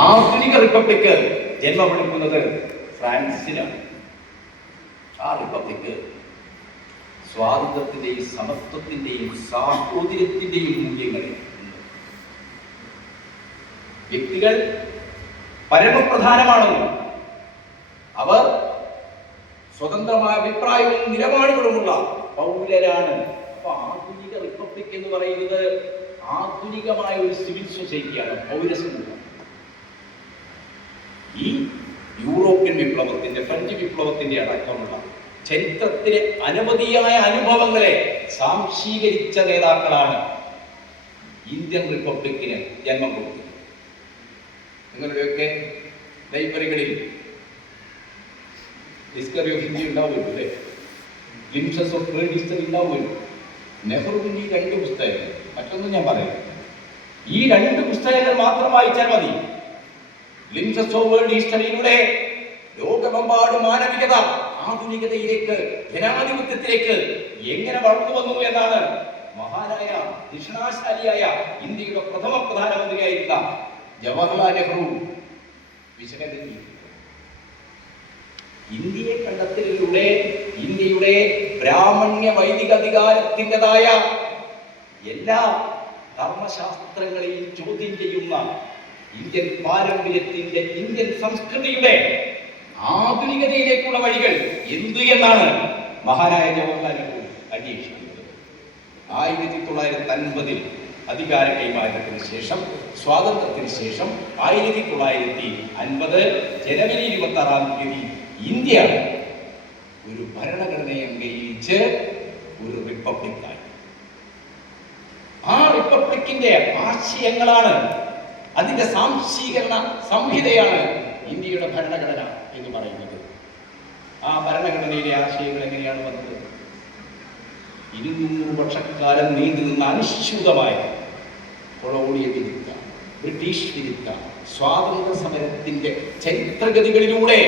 ആധുനിക റിപ്പബ്ലിക്ക് ജന്മം വിളിക്കുന്നത് ഫ്രാൻസിലാണ്. ആ റിപ്പബ്ലിക്ക് സ്വാതന്ത്ര്യത്തിന്റെയും സമത്വത്തിന്റെയും സാഹോദര്യത്തിന്റെയും മൂല്യങ്ങളിൽ വ്യക്തികൾ പരമപ്രധാനമാണെന്നും അവർ സ്വതന്ത്രമായ അഭിപ്രായവും നിലപാടുകളുമുള്ള പൗരരാണ്. അപ്പൊ ആധുനിക റിപ്പബ്ലിക് എന്ന് പറയുന്നത് ആധുനികമായ ഒരു സിവിൽ സൊസൈറ്റിയാണ്, പൗരസമൂഹം. ഈ യൂറോപ്യൻ വിപ്ലവത്തിന്റെ, ഫ്രഞ്ച് വിപ്ലവത്തിന്റെ അടക്കമുള്ള ചരിത്രത്തിലെ അനവധിയായ അനുഭവങ്ങളെ സാംശീകരിച്ച നേതാക്കളാണ് ഇന്ത്യൻ റിപ്പബ്ലിക്കിന് ജന്മം കൊടുത്തത്. നിങ്ങളുടെയൊക്കെ ലൈബ്രറികളിൽ ഹിസ്റ്ററി ഓഫ് ഇന്ത്യ ഉണ്ടാവുമല്ലോ അല്ലേ, ഗ്ലിംസസ് ഓഫ് വേൾഡ് ഹിസ്റ്ററി ഉണ്ടാവുമല്ലോ. നെഹ്റുവിൻ്റെ ഈ 2 പുസ്തകങ്ങൾ, മറ്റൊന്നും ഞാൻ പറയാം, ഈ 2 പുസ്തകങ്ങൾ മാത്രം വായിച്ചാൽ മതി. ഗ്ലിംസസ് ഓഫ് വേൾഡ് ഹിസ്റ്ററിയിലൂടെ ലോകമെമ്പാടും മാനവികത ആധുനികതയിലേക്ക്, ജനാധിപത്യത്തിലേക്ക് എങ്ങനെ വളർന്നു വന്നു എന്നാണ് മഹാനായ ദിഷണാശാലിയായ ഇന്ത്യയുടെ പ്രഥമ പ്രധാനമന്ത്രിയായിരുന്ന ജവഹർലാൽ നെഹ്റു വിശകലനം ചെയ്തു. ഇന്ത്യയെ കണ്ടെത്തലിലൂടെ ഇന്ത്യയുടെ ബ്രാഹ്മണ്യ വൈദിക അധികാരത്തിൻ്റെതായ എല്ലാ ധർമ്മശാസ്ത്രങ്ങളെയും ചോദ്യം ചെയ്യുന്ന ഇന്ത്യൻ പാരമ്പര്യത്തിന്റെ, ഇന്ത്യൻ സംസ്കൃതിയുടെ ആധുനികതയിലേക്കുള്ള വഴികൾ എന്ത് എന്നാണ് മഹാനായ ജവഹർലാൽ നെഹ്റു അന്വേഷിക്കുന്നത്. 1950 അധികാര കൈമാറ്റത്തിന് ശേഷം, സ്വാതന്ത്ര്യത്തിന് ശേഷം 1950 ജനുവരി 26 ഇന്ത്യ ഒരു ഭരണഘടനയെ അംഗീകരിച്ച് ഒരു റിപ്പബ്ലിക്കായി. ആ റിപ്പബ്ലിക്കിന്റെ ആശയങ്ങളാണ്, അതിന്റെ സാംശീകരണ സംഹിതയാണ് ഇന്ത്യയുടെ ഭരണഘടന എന്ന് പറയുന്നത്. ആ ഭരണഘടനയിലെ ആശയങ്ങൾ എങ്ങനെയാണ് വന്നത്? 200 വർഷക്കാലം നീണ്ടു നിന്ന അനിശ്ചിതമായ കൊളോണിയൽ വിരുദ്ധ, ബ്രിട്ടീഷ് വിരുദ്ധ സ്വാതന്ത്ര്യ സമരത്തിന്റെ ചരിത്രഗതികളിലൂടെ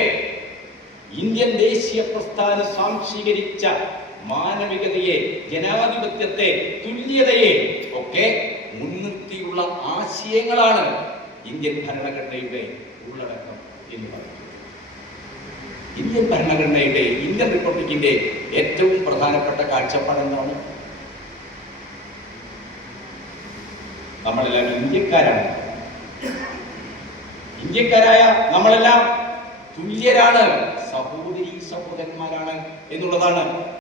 ഇന്ത്യൻ ദേശീയ പ്രസ്ഥാനം സ്വാംശീകരിച്ച മാനവികതയെ, ജനാധിപത്യത്തെ, തുല്യതയെ ഒക്കെ മുൻനിർത്തിയുള്ള ആശയങ്ങളാണ് ഇന്ത്യൻ ഭരണഘടനയുടെ ഉള്ളടക്കം എന്ന് പറയുന്നത്. ഇന്ത്യൻ ഭരണഘടനയുടെ, ഇന്ത്യൻ റിപ്പബ്ലിക്കിന്റെ ഏറ്റവും പ്രധാനപ്പെട്ട കാഴ്ചപ്പാട് എന്താണ്? നമ്മളെല്ലാം ഇന്ത്യക്കാരാണ്. ഇന്ത്യക്കാരായ നമ്മളെല്ലാം തുല്യരാണ്, സഹോദരീ സഹോദരന്മാരാണ് എന്നുള്ളതാണ്